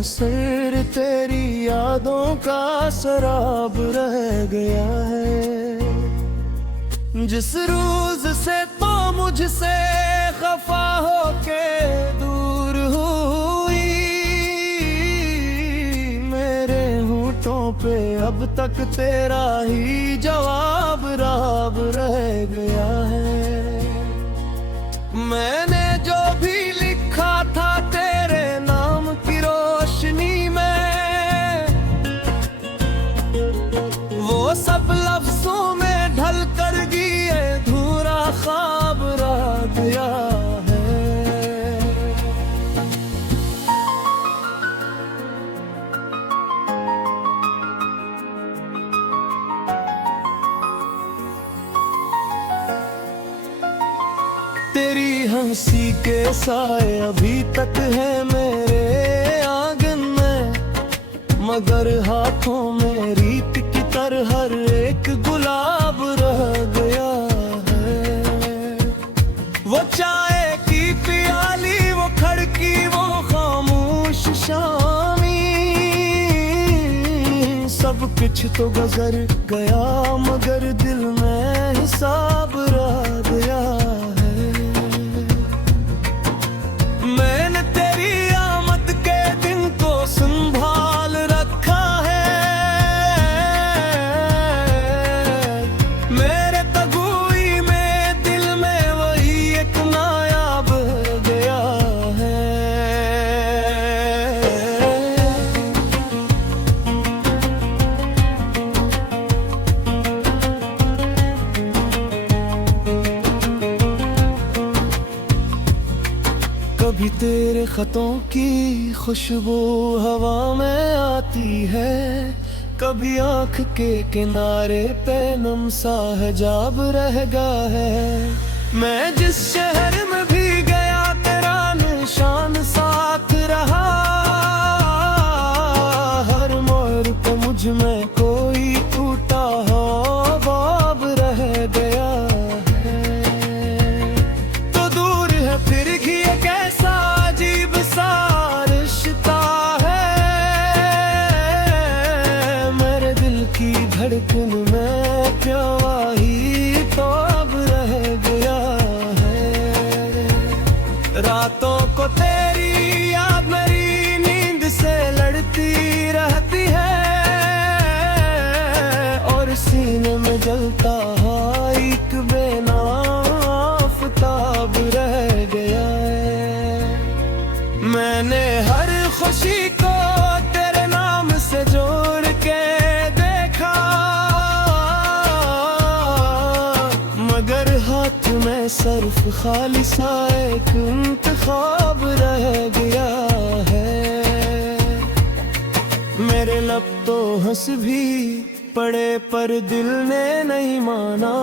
असर तेरी यादों का शराब रह गया है। जिस रोज से तो मुझसे खफा होके दूर हुई, मेरे होठों पे अब तक तेरा ही जवाब राब रह गया है। मैंने जो भी लिखा था तेरे नाम की रोशनी में, वो सब लफ्जों में ढल कर गिए धूरा ख्वाब रह गया है। तेरी हंसी के साए अभी तक है मेरे आंगन में, मगर हाथों में रीत की तरह हर एक गुलाब रह गया है। वो चाय की प्याली, वो खड़की, वो खामोश शामी, सब कुछ तो गुजर गया मगर दिल में हिसाब रह गया है। मैंने तेरी आमद के दिन को संभाल रखा है, मेरे तगुई में दिल में वही एक नायाब गया है। कभी तेरे खतों की खुशबू हवा में आती है, कभी आँख के किनारे पे नम सा हिजाब रह गया है। मैं जिस शहर में भी गया तेरा निशान साथ रहा, हर मोड़ पे मुझ में कोई टूटा ख्वाब रह गया है। तो दूर है फिर भी एक ऐसा अजीब सा रिश्ता है, मेरे दिल की धड़कन में प्यावा ही तो अब रह गया है। रातों को तेरी याद मेरी नींद से लड़ती रहती है, और सीने में जलता एक बेनाम आफताब रह गया है। मैंने हर खुशी को तेरे नाम से जोड़ के देखा, मगर हाथ में सर्फ खाली सा एक इंतखाब रह गया है। मेरे लब तो हंस भी पड़े पर दिल ने नहीं माना,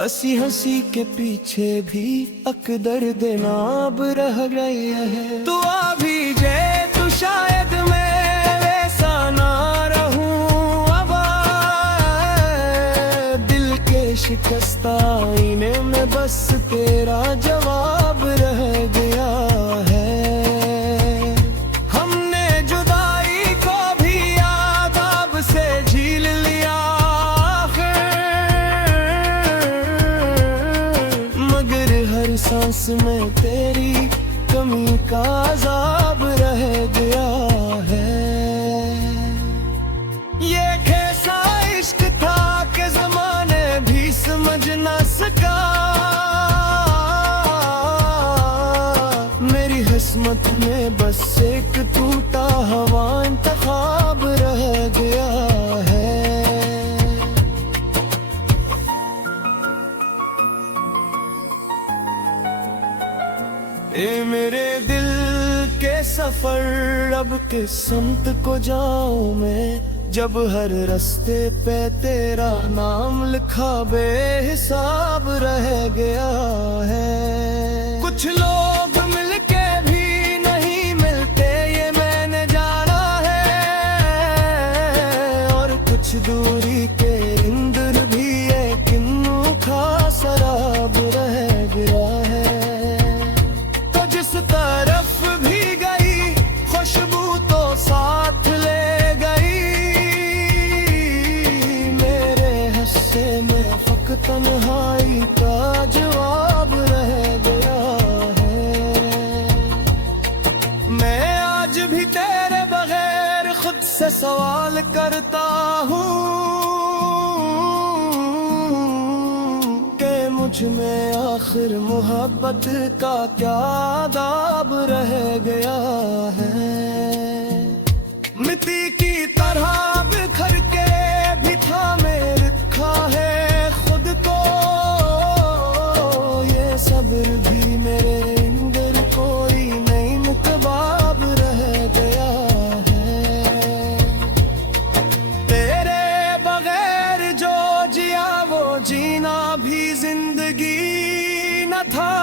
हंसी हंसी के पीछे भी अकदर नाब रह गई है। तू अभी जे तू शायद मैं वैसा ना रहूं अब, दिल के शिकस्ता आईने में बस तेरा जवाब रह गया है। हमने जुदाई को भी आदाब से झील लिया, मगर हर सांस में तेरी कमी का अज़ाब रह गया है। ये कैसा इश्क था कि ज़माने भी समझ ना सका, मेरी किस्मत में बस एक टूटा हवा इंतखाब रह गया है। ए मेरे दिल के सफर अब किस समत को जाऊं मैं, जब हर रास्ते पे तेरा नाम लिखा बेहिसाब रह गया है। कुछ लोग मिलके भी नहीं मिलते ये मैंने जाना है, और कुछ दूरी के इंदर भी एक अनोखा शराब रह गया है। तो जिस तरफ भी गई खुशबू तो तन्हाई का जवाब रह गया है। मैं आज भी तेरे बगैर खुद से सवाल करता हूँ कि मुझ में आखिर मोहब्बत का क्या आदाब रह गया है। मिट्टी की तरह बिखर के भी थामे रखा है खुद को, ये सब्र भी मेरे अंदर कोई नई कबाब रह गया है। तेरे बगैर जो जिया वो जीना भी जिंदगी न था।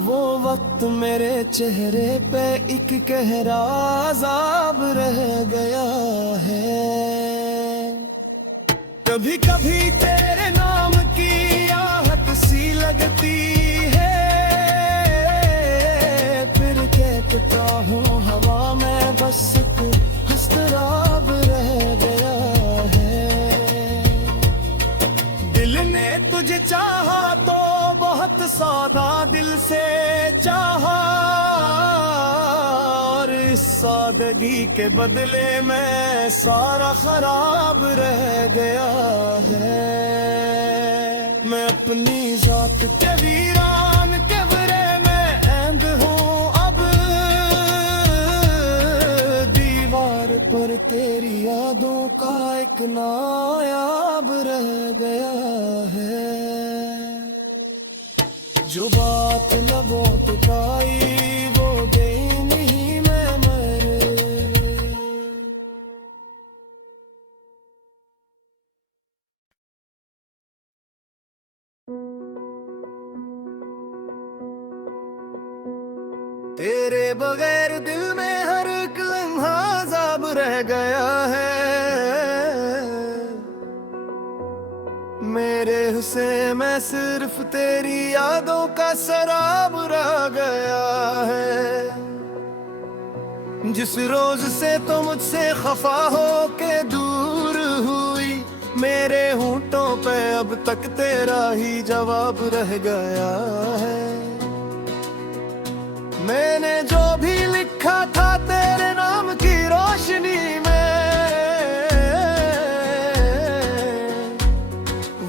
वो वक्त मेरे चेहरे पे एक गहरा अज़ाब रह गया है। कभी कभी तेरे नाम की आहट सी लगती है, फिर कहता हूँ हवा में बस हस्तराब रह गया है। दिल ने तुझे चाहा तो बहुत सादा दिल से चाहा, और इस सादगी के बदले में सारा खराब रह गया है। मैं अपनी जात के वीरान के बरे में ऐंद हूँ अब, दीवार पर तेरी यादों का एक नायाब रह गया है। जो बात लबों तक आई वो गई नहीं मैं मर। तेरे बगैर दिल में हर एक लम्हा अज़ाब रह गया है। मेरे हुस्से में सिर्फ तेरी यादों का सराब रह गया है। जिस रोज से तो मुझसे खफा हो के दूर हुई, मेरे होंठों पे अब तक तेरा ही जवाब रह गया है। मैंने जो भी लिखा था तेरे नाम की रोशनी में,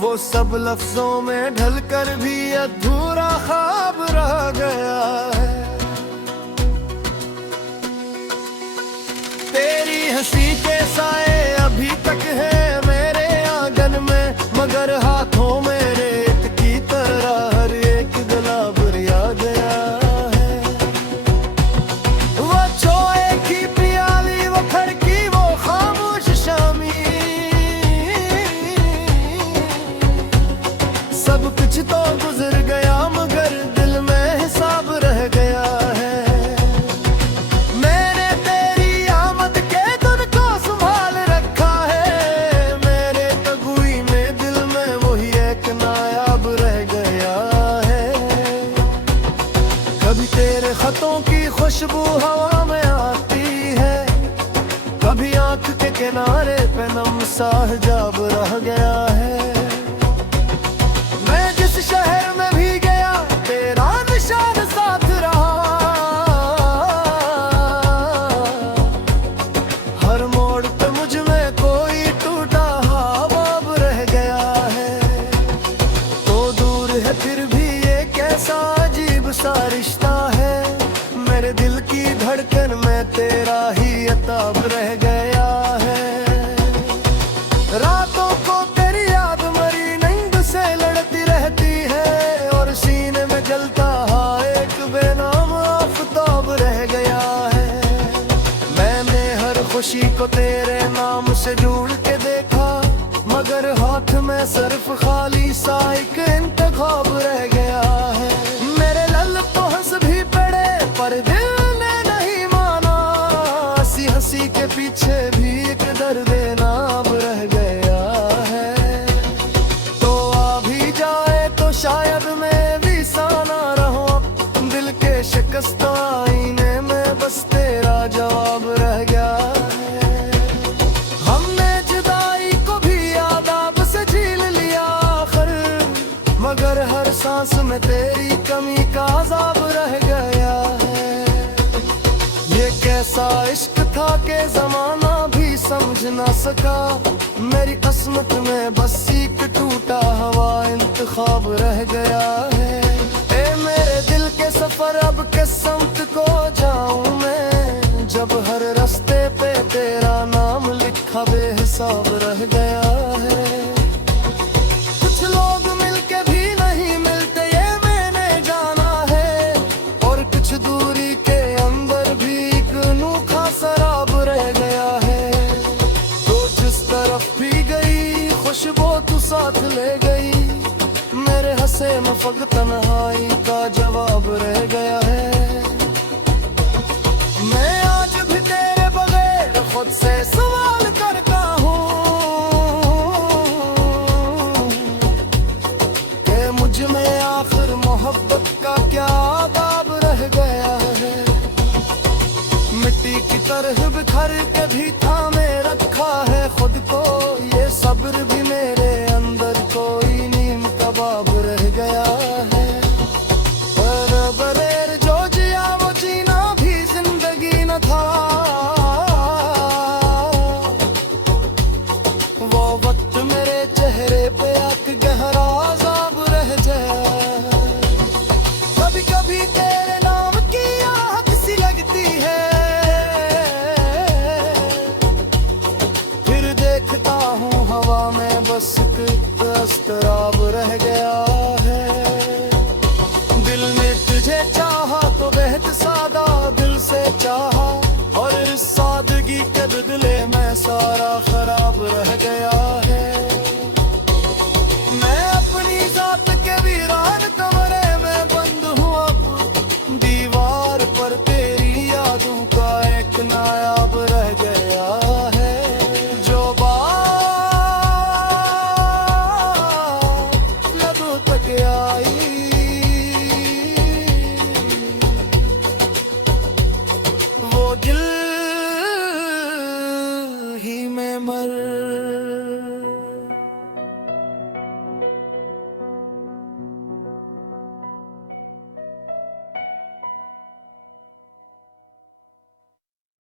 वो सब लफ्जों में ढलकर भी अधूरा ख्वाब रह गया है। तेरी हंसी के साए अभी तक है मेरे आंगन में, मगर हाथों में रेत की तरह हर एक गुलाब रिया गया है। वो छोए की पियाली, वो खड़की, वो खामोश शामी, सब कुछ तो गुजर गया मगर दिल में हिसाब रह गया है। मैंने तेरी आमद के धुन को संभाल रखा है, मेरे तगुई में दिल में वही एक नायाब रह गया है। कभी तेरे खतों की खुशबू हवा में आती है, कभी आंख के किनारे पे नम सा हिजाब रह गया है। शहर में भी गया तेरा निशान साथ रहा, हर मोड़ पे मुझ में कोई टूटा ख्वाब रह गया है। तो दूर है फिर भी ये कैसा अजीब सा रिश्ता है, मेरे दिल की धड़कन में तेरा ही अताब रह गया है। रातों को तेरी याद मरी नींद से लड़ती रहती है, और सीने में जलता एक बेनाम आफताब रह गया है। मैंने हर खुशी को तेरे नाम से जोड़ के देखा, मगर हाथ में सिर्फ खाली सा एक इंतखाब रह गया है। मेरे लल तो हंस भी पड़े पर दिल ने नहीं माना, हंसी हंसी के पीछे भी एक दर्द नाम रह गया है। तो आ भी जाए तो शायद मैं भी सा ना रहूं, दिल के शिकस्त आईने में बस तेरा जवाब रह गया है। हमने जुदाई को भी आदाब से झील लिया, सांस में तेरी कमी का अज़ाब रह गया है। ये कैसा इश्क था कि जमाना भी समझ ना सका, मेरी किस्मत में बस एक टूटा हुआ इंतखाब रह गया है। ए मेरे दिल के सफर अब किस समत को जाऊं मैं, जब हर रास्ते पे तेरा नाम लिखा बेहिसाब रह गया है। कुछ लोग मिलके भी नहीं मिलते ये मैंने जाना है, और कुछ दूरी के अंदर भी एक अनोखा सराब रह गया है। तो जिस तरफ भी गई खुशबू तू साथ ले गई, मेरे हंसे में फकत तन्हाई का जवाब रह गया है। मैं आज भी तेरे बगैर खुद से सवाल करता हूँ कि मुझ में आखिर मोहब्बत का क्या आदाब रह गया है। मिट्टी की तरह बिखर के भी थामे रखा है खुद को, ये सब्र भी मेरे अंदर कोई नीम कबाब रह गया है। बरेर जो जिया वो जीना भी जिंदगी न था, वो वक्त मेरे चेहरे पे एक गहरा अज़ाब रह गया। कभी कभी तेरे नाम की आहट सी लगती है, फिर देखता हूँ हवा में बस एक अस्तराब रह गया है। दिल ने तुझे चाहा तो बेहद सादा दिल से चाहा, और इस सादगी के बदले में सारा खराब रह गया